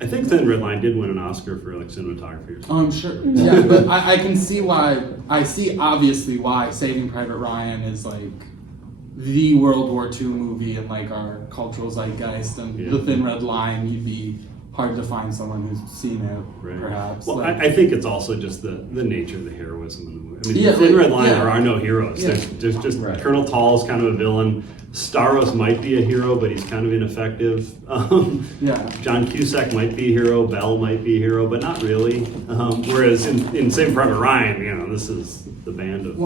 I think Thin Red Line did win an Oscar for like cinematography or something. Oh, I'm sure. Yeah, but I can see why. I see obviously why Saving Private Ryan is like the World War II movie in like our cultural zeitgeist, and The Thin Red Line, you'd be hard to find someone who's seen it, perhaps. Well, like, I think it's also just the nature of the heroism in the movie. I mean, Yeah, Thin like, Red Line, yeah. there are no heroes. Yeah. There's just Colonel Tall's kind of a villain. Starros might be a hero, but he's kind of ineffective. John Cusack might be a hero. Bell might be a hero, but not really. Whereas in Saving Private Ryan, this is the band of,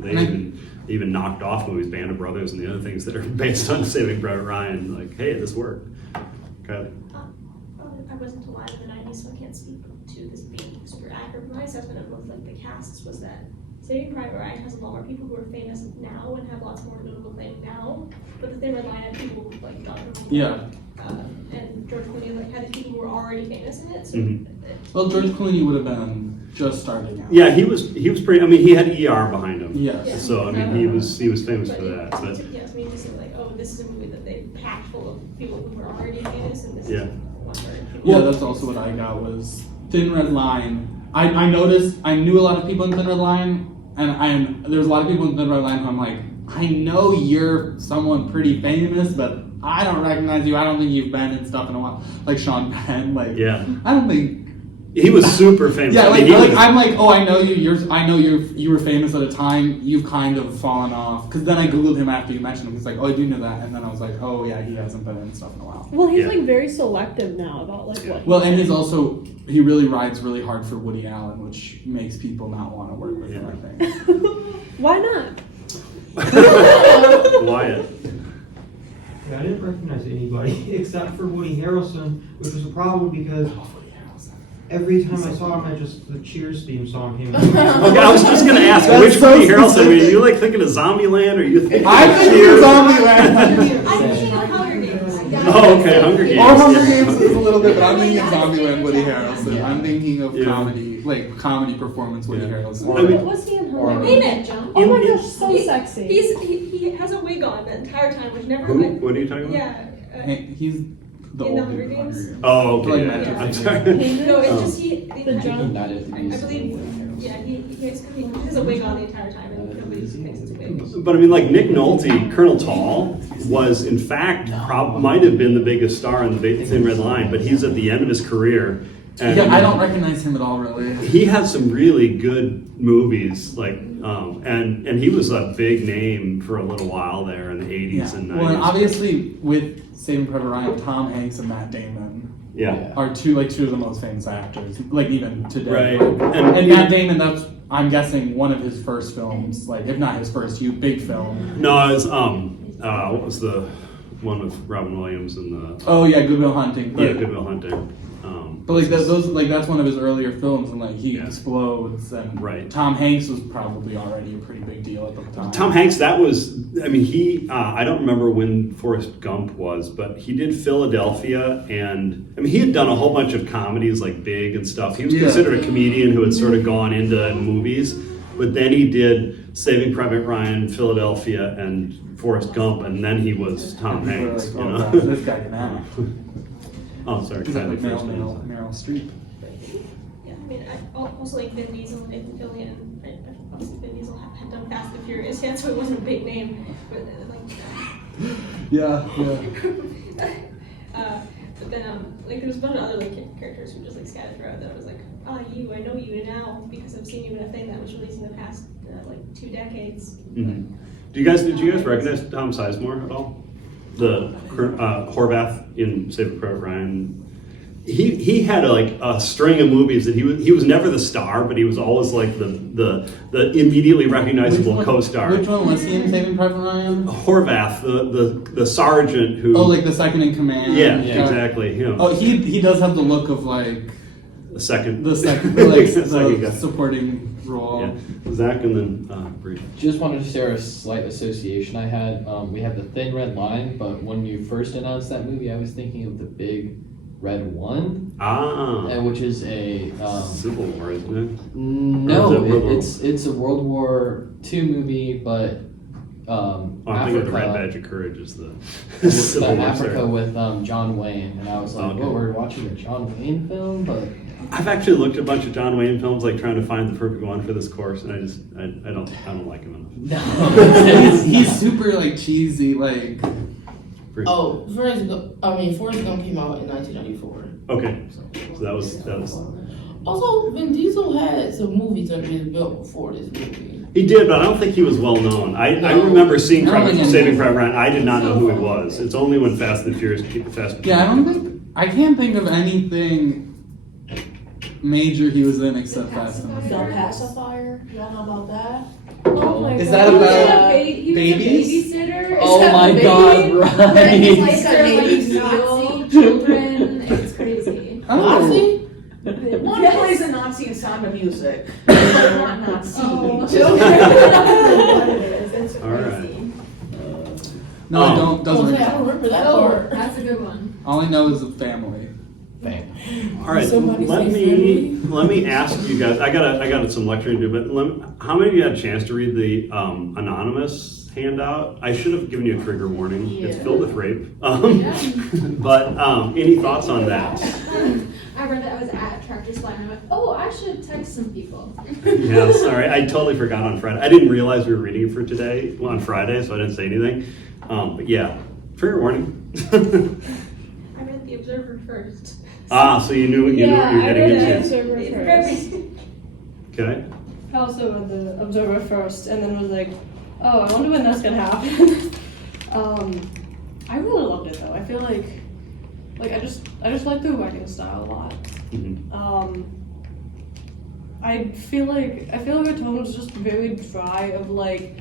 they even knocked off movies, Band of Brothers and the other things that are based on Saving Private Ryan. Like, hey, this worked. Kylie. I wasn't alive in the 90s, so I can't speak to this being super accurate. My assessment of both like the casts was that Saving Private Ryan has a lot more people who are famous now and have lots more notable claim now, but The Thin Red Line had people like John Travolta, and George Clooney had people who were already famous in it. So well, George Clooney would have been just starting out. Yeah, he was pretty. I mean, he had ER behind him. Yes. So I mean, he was famous for that. But to me, it just seemed like, oh, this is a movie that they packed full of people who were already famous, and this is one where Yeah, that's also what I got was Thin Red Line. I noticed, I knew a lot of people in Thin Red Line, and there's a lot of people in Thin Red Line who I'm like, I know you're someone pretty famous, but I don't recognize you. I don't think you've been in stuff in a while. Like Sean Penn, I don't think he was super famous. Yeah, I mean, I'm like, oh, I know you. You were famous at a time. You've kind of fallen off. Because then I googled him after you mentioned him. He's like, oh, I do know that. And then I was like, oh yeah, he hasn't been in stuff in a while. Well, he's like very selective now about like what. Well, and he really rides really hard for Woody Allen, which makes people not want to work with him, I think. Why not? Wyatt. Yeah, I didn't recognize anybody except for Woody Harrelson, which was a problem because every time I saw him, the Cheers theme song came on. Okay, I was just gonna ask, which Woody Harrelson? Are you like thinking of Zombieland, or are you thinking? I'm thinking of Zombieland. I'm thinking of Hunger Games. Oh, okay, Hunger Games. Or Hunger Games is a little bit, but I'm thinking of Zombieland Woody Harrelson. I'm thinking of comedy, like comedy performance Woody Harrelson. I mean, What's he in Hunger Name Games? it, John. Oh my gosh, so sexy. He has a wig on the entire time, which never. What are you talking about? Yeah. He's the In the old Hunger dude from Games? Games. Oh, okay. Like, Yeah. I'm sorry. No, it's just The John. I believe. Yeah, he has a wig on the entire time, and nobody thinks it's a wig. But I mean, like Nick Nolte, Colonel Tall, was in fact might have been the biggest star in the Thin Red Line, but he's at the end of his career. And I don't recognize him at all, really. he had some really good movies, and he was a big name for a little while there in the 80s and 90s. Well, and obviously with Saving Private Ryan, Tom Hanks and Matt Damon are two of the most famous actors, like even today. Right. And Matt Damon, that's I'm guessing one of his first films, like if not his first big film. No, it's what was the one with Robin Williams and the Oh yeah, Good Will Hunting. But, Good Will Hunting. But like those that's one of his earlier films, and like he explodes. And Tom Hanks was probably already a pretty big deal at the time. Tom Hanks, that was, I mean, he, I don't remember when Forrest Gump was, but he did Philadelphia, and I mean, he had done a whole bunch of comedies like Big and stuff. He was considered a comedian who had sort of gone into movies, but then he did Saving Private Ryan, Philadelphia, and Forrest Gump, and then he was Tom Hanks. Like, gosh, this guy can act. Oh, sorry. He's like Meryl Streep. Yeah, I mean, I also like Vin Diesel and Nathan Fillion. Obviously, Vin Diesel had done Fast and Furious yet, so it wasn't a big name. But Yeah. But then, like, there's a bunch of other characters who just like scattered throughout that was like, I know you now because I've seen you in a thing that was released in the past 2 decades. Mm-hmm. Did you guys recognize Tom Sizemore at all? The Horvath in Saving Private Ryan. He had a string of movies that he was never the star, but he was always like the immediately recognizable co-star. Which one was he in Saving Private Ryan? Horvath, the sergeant who. Oh, like the second in command. Yeah, exactly. Him. Oh, he does have the look of like the second the supporting role. Yeah. Zach and then Bree. Just wanted to share a slight association I had. We have the Thin Red Line, but when you first announced that movie, I was thinking of the Big Red One, which is a Civil War, isn't it? No, it's a World War II movie, but I'm thinking of the Red Badge of Courage is the Civil War Africa series. with John Wayne, and I was like, Okay. well, we're watching a John Wayne film, but I've actually looked at a bunch of John Wayne films, like trying to find the perfect one for this course, and I don't like him enough. no. he's super like cheesy, like. Oh, Forrest Gump came out in 1994. Okay, so that was. Also, Vin Diesel had some movies under his belt before this movie. He did, but I don't think he was well known. I remember seeing Saving Private Ryan. I did not know who he was. It's only when Fast and Furious. I can't think of anything major he was in except Fast and The Furious. Pacifier, y'all know about that? Oh my Is god. that about He was a babies? babysitter. Oh my god, His right. life are like Nazi children. It's crazy. Nazi? One plays a Nazi in Sound of Music. Not Nazi. Oh. Children. I don't know what it is. It's All right. crazy. No, I don't. Doesn't. I Ring. don't remember that Oh, part. that's a good one. All I know is the family. All right, Somebody let say me ask you guys. I got some lecturing to do, but how many of you had a chance to read the anonymous handout? I should have given you a trigger warning. It's Yeah. filled with rape. But any thoughts on that? I read it. I was at Tractor Supply and I went, oh, I should text some people. Yeah, sorry, I totally forgot on Friday. I didn't realize we were reading it for today on Friday, so I didn't say anything. But yeah, trigger warning. I read The Observer first. So you knew what you were getting into. It's very- Okay. I also read the Observer first and then was like, oh, I wonder when that's gonna happen. I really loved it though. I feel like I just like the writing style a lot. Mhm. I feel like her tone was just very dry of like,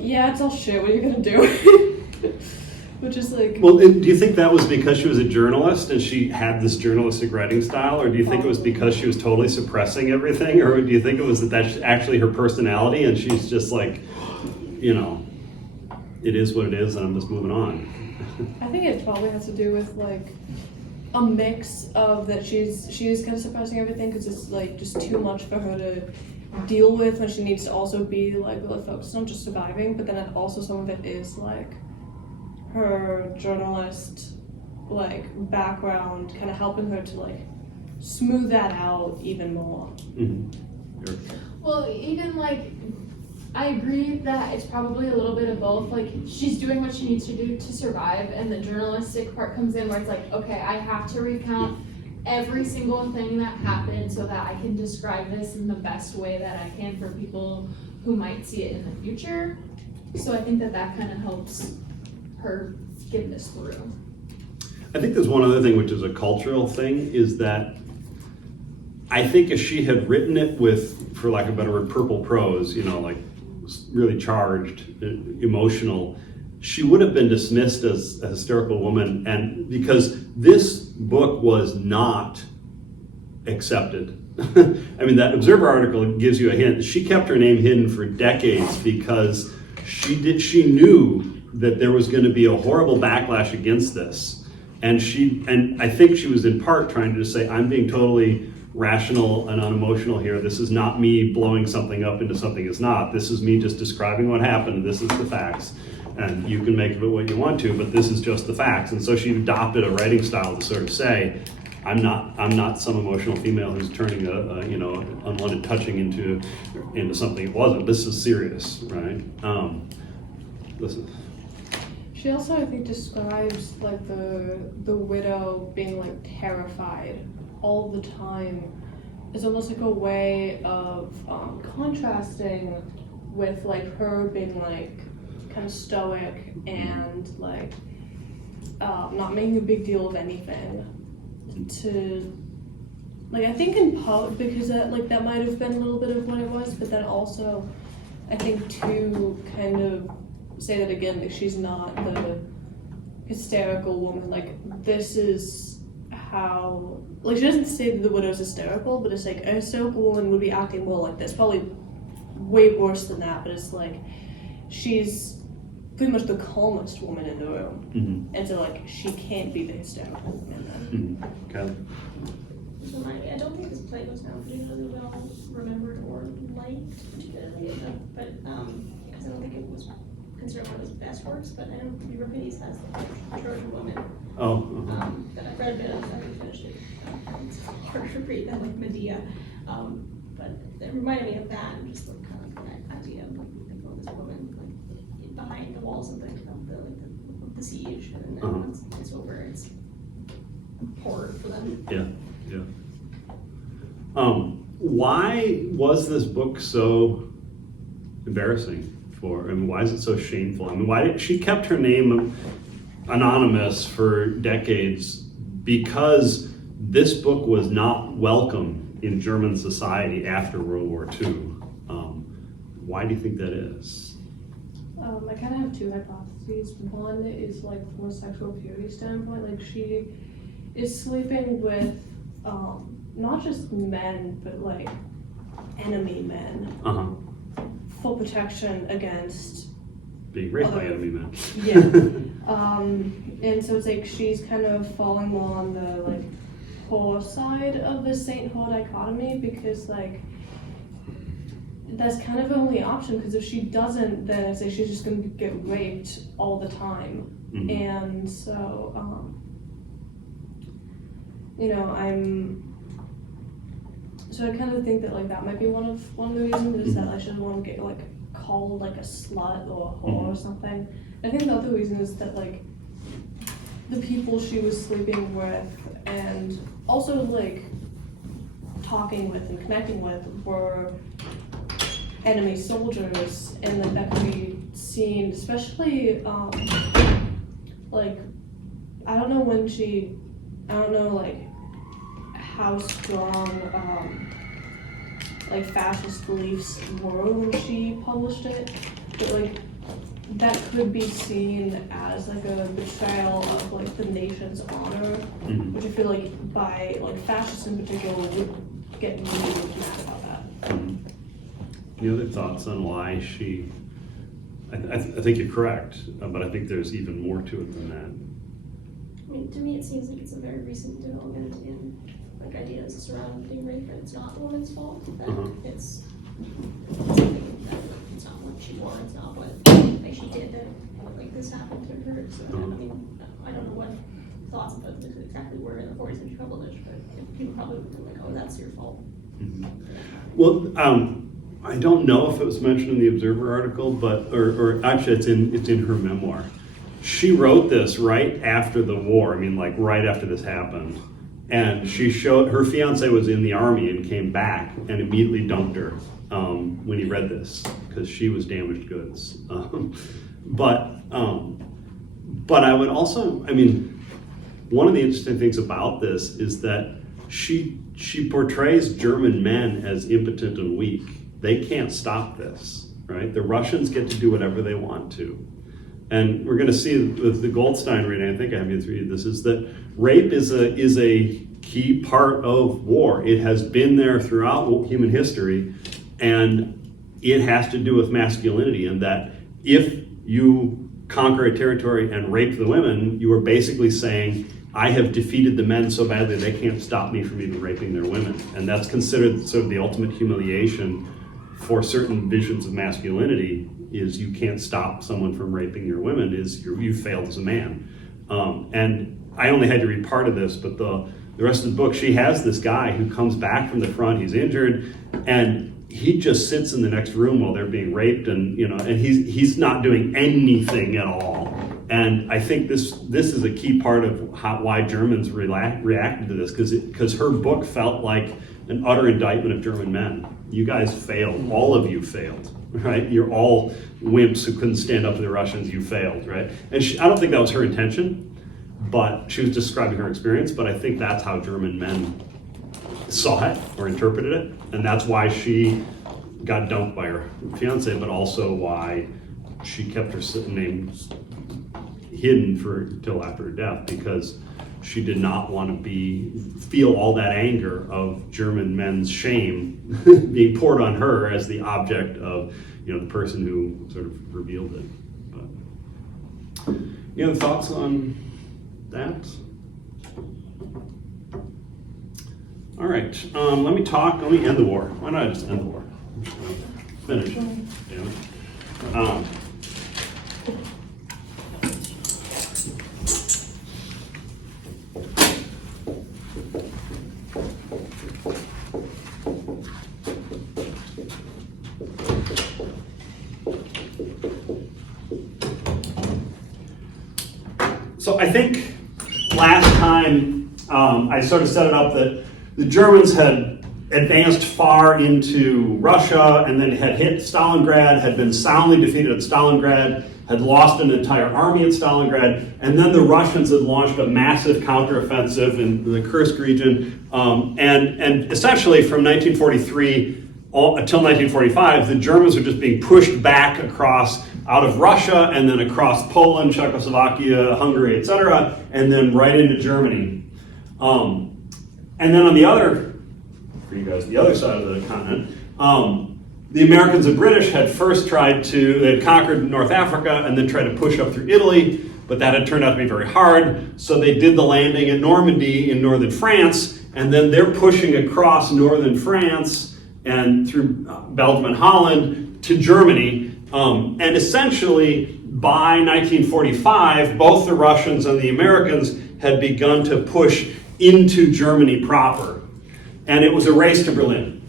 yeah, it's all shit, what are you gonna do? Which is like... Well, do you think that was because she was a journalist and she had this journalistic writing style, or do you think it was because she was totally suppressing everything, or do you think it was that that's actually her personality and she's just like, it is what it is and I'm just moving on? I think it probably has to do with like a mix of that she is kind of suppressing everything because it's like just too much for her to deal with when she needs to also be like really focused on just surviving, but then also some of it is like her journalist like background kind of helping her to like smooth that out even more. Well, even like, I agree that it's probably a little bit of both. Like, she's doing what she needs to do to survive, and the journalistic part comes in where it's like, okay, I have to recount every single thing that happened so that I can describe this in the best way that I can for people who might see it in the future. So I think that kind of helps her get this through. I think there's one other thing, which is a cultural thing, is that I think if she had written it with, for lack of a better word, purple prose, like really charged, emotional, she would have been dismissed as a hysterical woman, and because this book was not accepted. I mean, that Observer article gives you a hint. She kept her name hidden for decades because she knew that there was going to be a horrible backlash against this, and I think she was in part trying to just say, I'm being totally rational and unemotional here. This is not me blowing something up into something it's not. This is me just describing what happened. This is the facts, and you can make of it what you want to, but this is just the facts. And so she adopted a writing style to sort of say, I'm not some emotional female who's turning unwanted touching into something it wasn't. This is serious, right? Listen. She also, I think, describes like the widow being like terrified all the time. It's almost like a way of contrasting with like her being like kind of stoic and like not making a big deal of anything. To like, I think in part because that might have been a little bit of what it was, but then also I think to kind of say that again, like she's not the hysterical woman. Like, this is how, like, she doesn't say that the widow's hysterical, but it's like a hysterical woman would be acting more like this, probably way worse than that, but it's like she's pretty much the calmest woman in the room, and so like she can't be the hysterical woman then. Okay. Just remind me, I don't think this play was now particularly well remembered or liked particularly, but because I don't think it was consider one of his best works, but I know Euripides has the Trojan Woman. Oh. That I've read a bit of, I haven't finished it. It's hard to read that like Medea. But it reminded me of that, and just like kind of that idea of like this woman like behind the walls of the siege, and then once it's over, it's horror for them. Yeah. Why was this book so embarrassing for? I mean, why is it so shameful? I mean, why did she kept her name anonymous for decades? Because this book was not welcome in German society after World War II. Why do you think that is? I kind of have two hypotheses. One is like from a sexual purity standpoint, like she is sleeping with not just men, but like enemy men for protection against being raped by enemy men. Yeah. And so it's like she's kind of falling more on the like whore side of the saint-whore dichotomy, because like that's kind of her only option, because if she doesn't, then it's like she's just going to get raped all the time. And so so I kind of think that like that might be one of the reasons is that like she doesn't want to get like called like a slut or a whore or something. I think the other reason is that like the people she was sleeping with and also like talking with and connecting with were enemy soldiers, and like that could be seen, especially like I don't know like how strong like fascist beliefs were when she published it, but like that could be seen as like a betrayal of like the nation's honor, which I feel like by like fascists in particular would get really mad about that. Any other thoughts on why she? I think you're correct, but I think there's even more to it than that. I mean, to me, it seems like it's a very recent development in like ideas surrounding rape, and it's not the woman's fault. That it's something that it's not what she wore, it's not what like she did that like this happened to her. So I mean, I don't know what thoughts about this exactly were in the 40s when she published, but people probably would be like, oh, that's your fault. Well, I don't know if it was mentioned in the Observer article, but or actually it's in her memoir. She wrote this right after the war. I mean, like right after this happened, and she showed her fiance was in the army and came back and immediately dumped her when he read this because she was damaged goods. But I would also, I mean, one of the interesting things about this is that she portrays German men as impotent and weak. They can't stop this, right? The Russians get to do whatever they want to. And we're going to see with the Goldstein reading, I think I have you read this, is that rape is a key part of war. It has been there throughout human history, and it has to do with masculinity, and that if you conquer a territory and rape the women, you are basically saying, I have defeated the men so badly they can't stop me from even raping their women. And that's considered sort of the ultimate humiliation for certain visions of masculinity, is you can't stop someone from raping your women, is you failed as a man. And I only had to read part of this, but the rest of the book, she has this guy who comes back from the front, he's injured, and he just sits in the next room while they're being raped, and and he's not doing anything at all. And I think this is a key part of why Germans reacted to this, because her book felt like an utter indictment of German men. You guys failed. All of you failed, right? You're all wimps who couldn't stand up to the Russians. You failed, right? And I don't think that was her intention, but she was describing her experience. But I think that's how German men saw it or interpreted it, and that's why she got dumped by her fiance, but also why she kept her name hidden till after her death, because she did not want to feel all that anger of German men's shame being poured on her as the object of the person who sort of revealed it. But any other thoughts on that? All right, let me end the war. Why not just end the war? Finish. Damn it. I think last time I sort of set it up that the Germans had advanced far into Russia and then had hit Stalingrad, had been soundly defeated at Stalingrad, had lost an entire army at Stalingrad, and then the Russians had launched a massive counteroffensive in the Kursk region. And essentially from 1943 until 1945, the Germans were just being pushed back across out of Russia and then across Poland, Czechoslovakia, Hungary, etc., and then right into Germany. And then on the other, for you guys, the other side of the continent, the Americans and British had first they had conquered North Africa and then tried to push up through Italy, but that had turned out to be very hard. So they did the landing at Normandy in northern France, and then they're pushing across northern France and through Belgium and Holland to Germany. And essentially, by 1945, both the Russians and the Americans had begun to push into Germany proper. And it was a race to Berlin.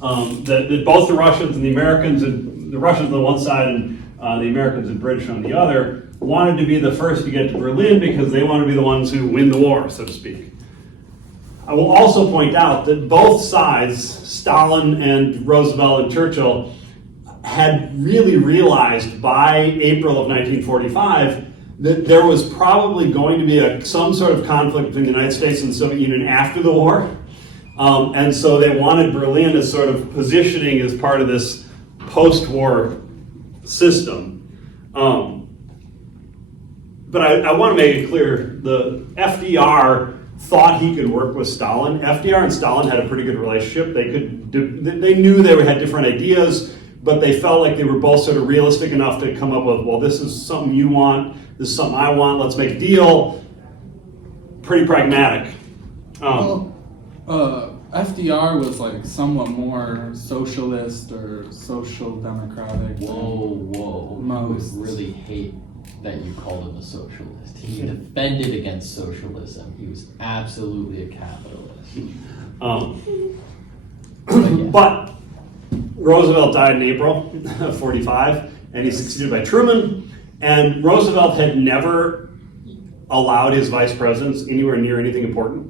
That both the Russians and the Americans, and the Russians on one side and the Americans and British on the other, wanted to be the first to get to Berlin because they wanted to be the ones who win the war, so to speak. I will also point out that both sides, Stalin and Roosevelt and Churchill, had really realized by April of 1945 that there was probably going to be some sort of conflict between the United States and the Soviet Union after the war. And so they wanted Berlin as sort of positioning as part of this post-war system. But I want to make it clear, the FDR thought he could work with Stalin. FDR and Stalin had a pretty good relationship. They knew they had different ideas, but they felt like they were both sort of realistic enough to come up with, well, this is something you want, this is something I want, let's make a deal. Pretty pragmatic. FDR was like somewhat more socialist or social democratic. Whoa. Most. I would really hate that you called him a socialist. He defended against socialism. He was absolutely a capitalist. But Roosevelt died in April of 45, and he's succeeded by Truman. And Roosevelt had never allowed his vice presidents anywhere near anything important.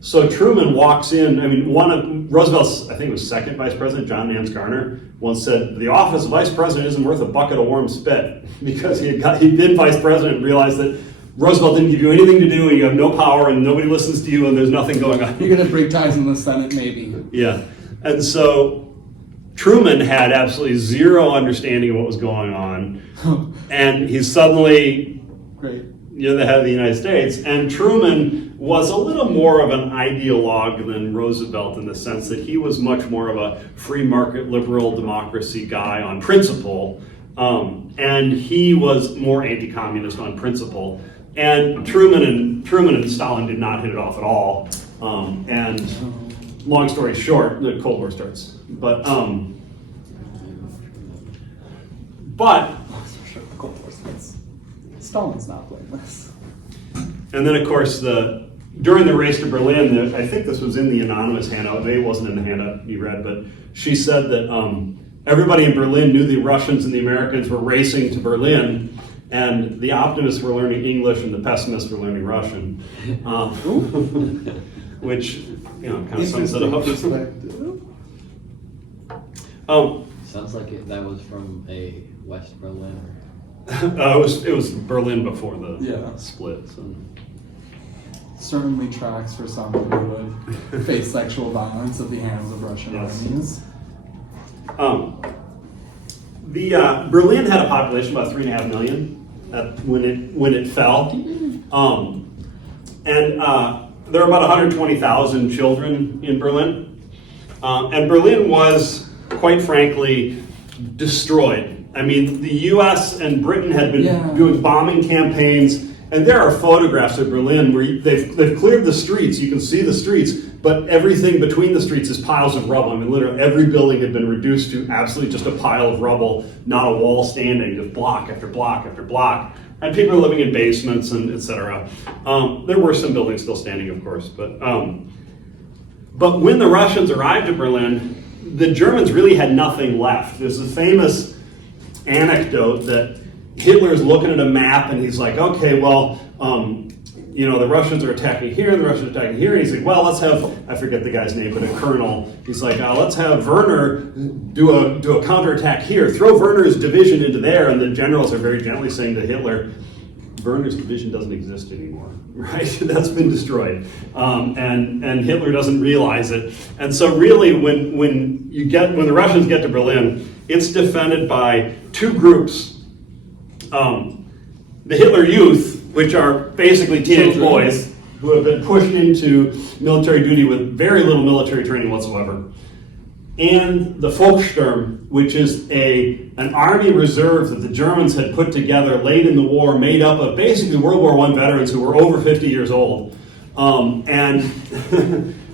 So Truman walks in. I mean, one of Roosevelt's, I think it was second vice president, John Nance Garner, once said, the office of vice president isn't worth a bucket of warm spit, because he'd been vice president and realized that Roosevelt didn't give you anything to do and you have no power and nobody listens to you and there's nothing going on. You're going to break ties in the Senate, maybe. Yeah. And so Truman had absolutely zero understanding of what was going on. And he's suddenly the head of the United States. And Truman was a little more of an ideologue than Roosevelt in the sense that he was much more of a free market liberal democracy guy on principle. And he was more anti-communist on principle. And Truman and Stalin did not hit it off at all. And long story short, the Cold War starts. But Stalin's not playing this. And then, of course, during the race to Berlin, I think this was in the anonymous handout. Maybe it wasn't in the handout you read, but she said that everybody in Berlin knew the Russians and the Americans were racing to Berlin, and the optimists were learning English and the pessimists were learning Russian, which kind of sums it up. Sounds like that was from a West Berlin. It was Berlin before the split. So. Certainly tracks for someone who would face sexual violence at the hands of Russian armies. Berlin had a population of about 3.5 million when it fell, and there were about 120,000 children in Berlin, and Berlin was, quite frankly, destroyed. I mean, the U.S. and Britain had been doing bombing campaigns, and there are photographs of Berlin where they've cleared the streets. You can see the streets, but everything between the streets is piles of rubble. I mean, literally every building had been reduced to absolutely just a pile of rubble, not a wall standing, just block after block after block. And people are living in basements and et cetera. There were some buildings still standing, of course, but when the Russians arrived at Berlin, the Germans really had nothing left. There's a famous anecdote that Hitler's looking at a map and he's like, okay, well, the Russians are attacking here, the Russians are attacking here. And he's like, well, let's have, I forget the guy's name, but a colonel. He's like, let's have Werner do a counterattack here. Throw Werner's division into there. And the generals are very gently saying to Hitler, Werner's division doesn't exist anymore, right? That's been destroyed. And Hitler doesn't realize it. And so really when the Russians get to Berlin, it's defended by two groups. The Hitler Youth, which are basically teenage boys who have been pushed into military duty with very little military training whatsoever, and the Volkssturm, which is an army reserve that the Germans had put together late in the war, made up of basically World War I veterans who were over 50 years old, and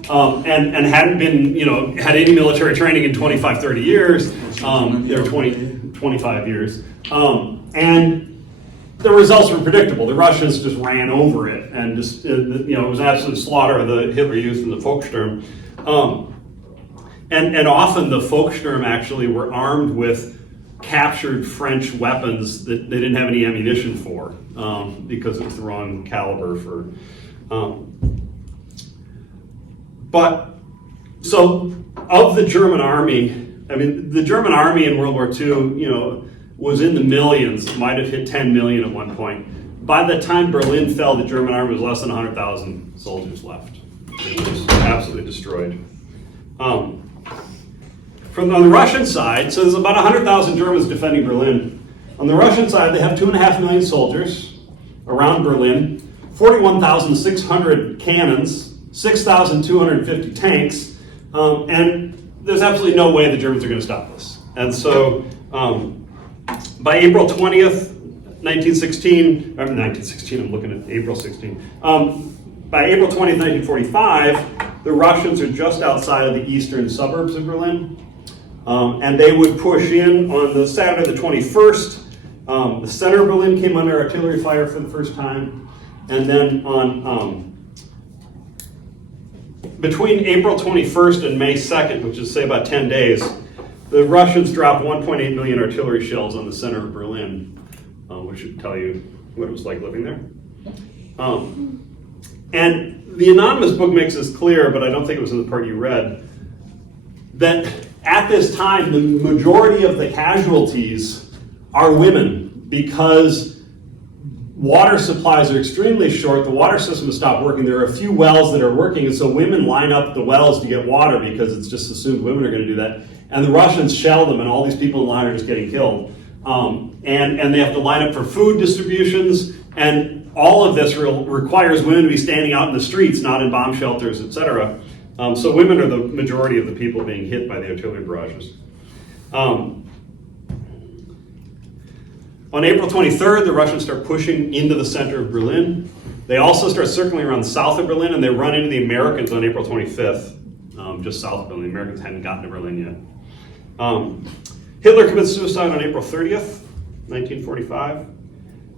hadn't been, had any military training in 25, 30 years. They're 25 years. And the results were predictable. The Russians just ran over it, and just it was absolute slaughter of the Hitler Youth and the Volkssturm. And often the Volkssturm actually were armed with captured French weapons that they didn't have any ammunition for because it was the wrong caliber for. But so of the German army, the German army in World War II, was in the millions, might have hit 10 million at one point. By the time Berlin fell, the German army was less than 100,000 soldiers left. It was absolutely destroyed. On the Russian side, so there's about 100,000 Germans defending Berlin. On the Russian side, they have 2.5 million soldiers around Berlin, 41,600 cannons, 6,250 tanks, and there's absolutely no way the Germans are going to stop this. And so, by April 20th, 1916, I'm looking at April 16. By April 20th, 1945, the Russians are just outside of the eastern suburbs of Berlin. And they would push in on the Saturday the 21st. The center of Berlin came under artillery fire for the first time. And then between April 21st and May 2nd, which is say about 10 days, the Russians dropped 1.8 million artillery shells on the center of Berlin, which should tell you what it was like living there. And the anonymous book makes this clear, but I don't think it was in the part you read, that at this time, the majority of the casualties are women because water supplies are extremely short. The water system has stopped working. There are a few wells that are working, and so women line up the wells to get water because it's just assumed women are going to do that. And the Russians shell them, and all these people in line are just getting killed. And they have to line up for food distributions, and all of this requires women to be standing out in the streets, not in bomb shelters, etc. So women are the majority of the people being hit by the artillery barrages. On April 23rd, the Russians start pushing into the center of Berlin. They also start circling around south of Berlin, and they run into the Americans on April 25th, just south of Berlin. The Americans hadn't gotten to Berlin yet. Hitler commits suicide on April 30th, 1945.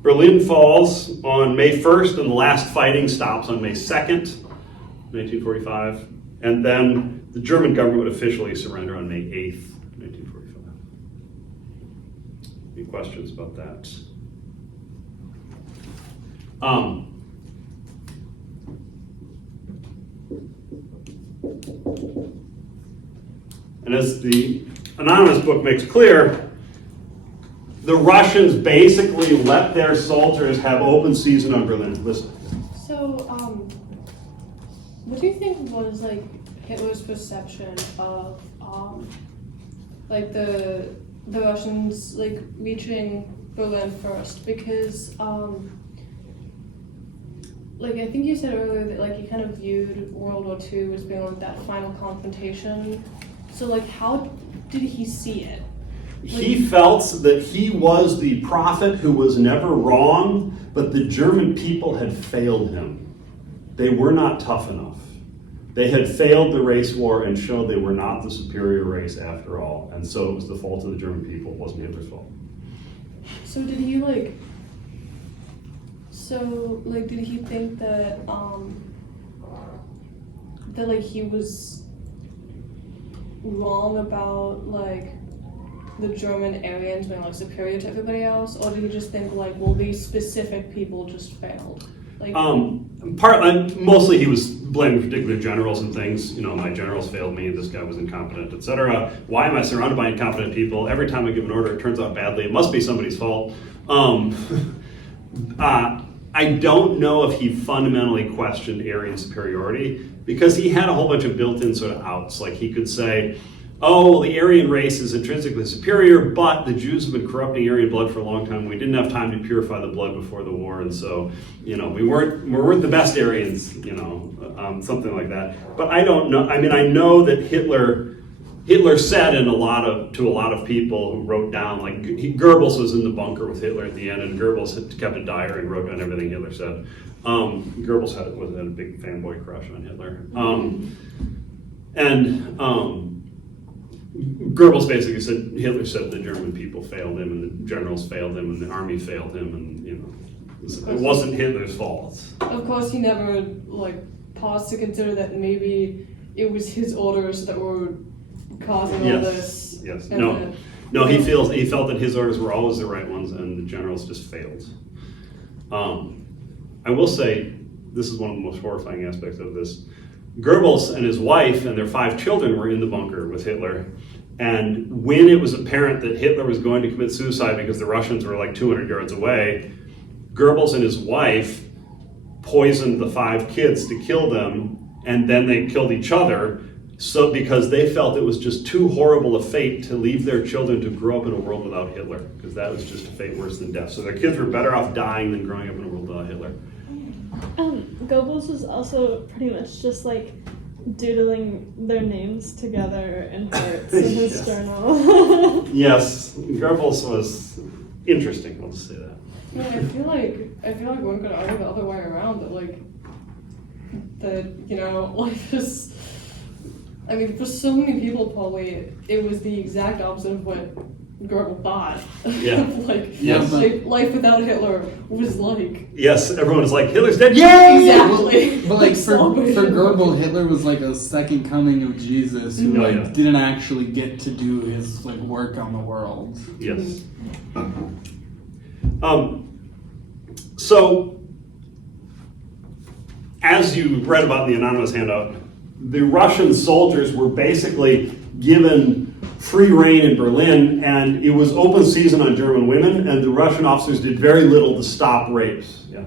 Berlin falls on May 1st, and the last fighting stops on May 2nd, 1945. And then the German government would officially surrender on May 8th, 1945. Any questions about that? And as the anonymous book makes clear, the Russians basically let their soldiers have open season on Berlin. Listen. So, what do you think was Hitler's perception of the Russians reaching Berlin first? Because I think you said earlier that he kind of viewed World War II as being that final confrontation. So how did he see it? He felt that he was the prophet who was never wrong, but the German people had failed him. They were not tough enough. They had failed the race war and showed they were not the superior race after all. And so it was the fault of the German people. It wasn't Hitler's fault. So did he did he think that he was wrong about the German Aryans being like superior to everybody else, or do you just think like, well, these specific people just failed? Like, mostly he was blaming particular generals and things. You know, my generals failed me. This guy was incompetent, etc. Why am I surrounded by incompetent people? Every time I give an order, it turns out badly. It must be somebody's fault. I don't know if he fundamentally questioned Aryan superiority, because he had a whole bunch of built-in sort of outs. Like he could say, oh, well, the Aryan race is intrinsically superior, but the Jews have been corrupting Aryan blood for a long time. We didn't have time to purify the blood before the war, and so, you know, we weren't the best Aryans, you know, something like that. But I don't know. I mean, I know that Hitler said to a lot of people who wrote down, like Goebbels was in the bunker with Hitler at the end, and Goebbels had kept a diary and wrote down everything Hitler said. Goebbels had a big fanboy crush on Hitler. Goebbels basically said Hitler said the German people failed him, and the generals failed him, and the army failed him, and you know, it wasn't Hitler's fault. of course, he never like paused to consider that maybe it was his orders that were causing all this. Yes. And No. He felt that his orders were always the right ones, and the generals just failed. I will say, this is one of the most horrifying aspects of this. Goebbels and his wife and their 5 children were in the bunker with Hitler. And when it was apparent that Hitler was going to commit suicide because the Russians were like 200 yards away, Goebbels and his wife poisoned the 5 kids to kill them, and then they killed each other. So because they felt it was just too horrible a fate to leave their children to grow up in a world without Hitler, because that was just a fate worse than death. So their kids were better off dying than growing up in a world without Hitler. Goebbels was also pretty much just like doodling their names together in hearts in his Yes. journal. Yes, Goebbels was interesting, I'll just say that. Yeah, I feel like one could argue the other way around, that you know, life is. I mean, for so many people, probably it was the exact opposite of what Goebbels thought. Yeah. Like life without Hitler was like. Yes, everyone was like, Hitler's dead, yay! Exactly. But like for Goebbels, Hitler was like a second coming of Jesus who didn't actually get to do his like work on the world. Yes. So, as you read about in the anonymous handout, the Russian soldiers were basically given free rein in Berlin, and it was open season on German women, and the Russian officers did very little to stop rapes. Yeah.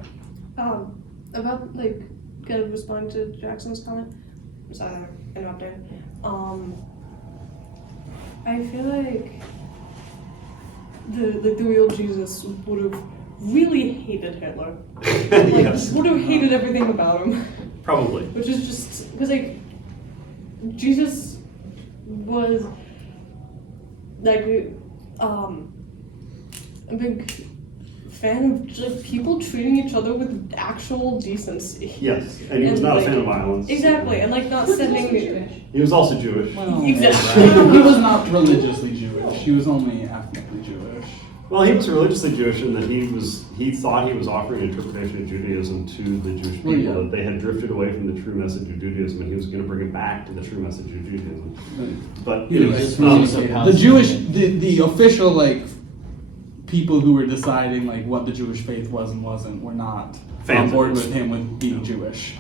About like, gonna respond to Jackson's comment. Sorry, I interrupted. I feel like the real Jesus would have really hated Hitler. Yes. Would have hated everything about him. Probably. Which is just because like Jesus was like a big fan of just people treating each other with actual decency. Yes, and he was not a fan of violence. Exactly, and like not sending. He was also Jewish. Well, Exactly. He was not religiously Jewish. He was only ethnically Jewish. Well, he was religiously Jewish in that he thought he was offering an interpretation of Judaism to the Jewish people, that they had drifted away from the true message of Judaism, and he was going to bring it back to the true message of Judaism. But the official like people who were deciding like what the Jewish faith was and wasn't were not on board with him with being Jewish.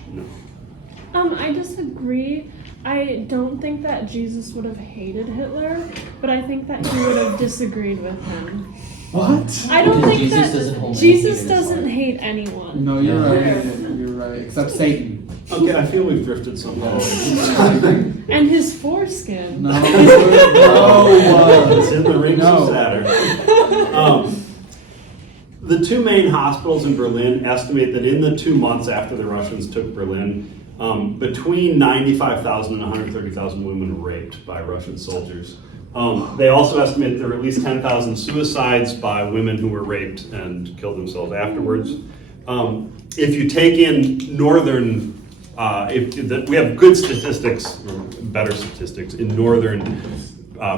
No. I disagree. I don't think that Jesus would have hated Hitler, but I think that he would have disagreed with him. What? I don't think Jesus that doesn't hold Jesus anything in his doesn't heart. hate anyone. No, you're right. You're right. Except Satan. Okay, I feel we've drifted somehow. And his foreskin. No. It's in the rings of Saturn. The 2 main hospitals in Berlin estimate that in the 2 months after the Russians took Berlin, between 95,000 and 130,000 women were raped by Russian soldiers. They also estimate there were at least 10,000 suicides by women who were raped and killed themselves afterwards. If you take in northern, we have good statistics, or better statistics, in northern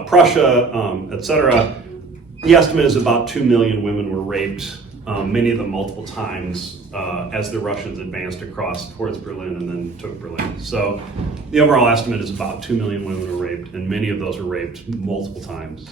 Prussia, etc. The estimate is about 2 million women were raped, many of them multiple times, as the Russians advanced across towards Berlin and then took Berlin. So the overall estimate is about 2 million women were raped, and many of those were raped multiple times.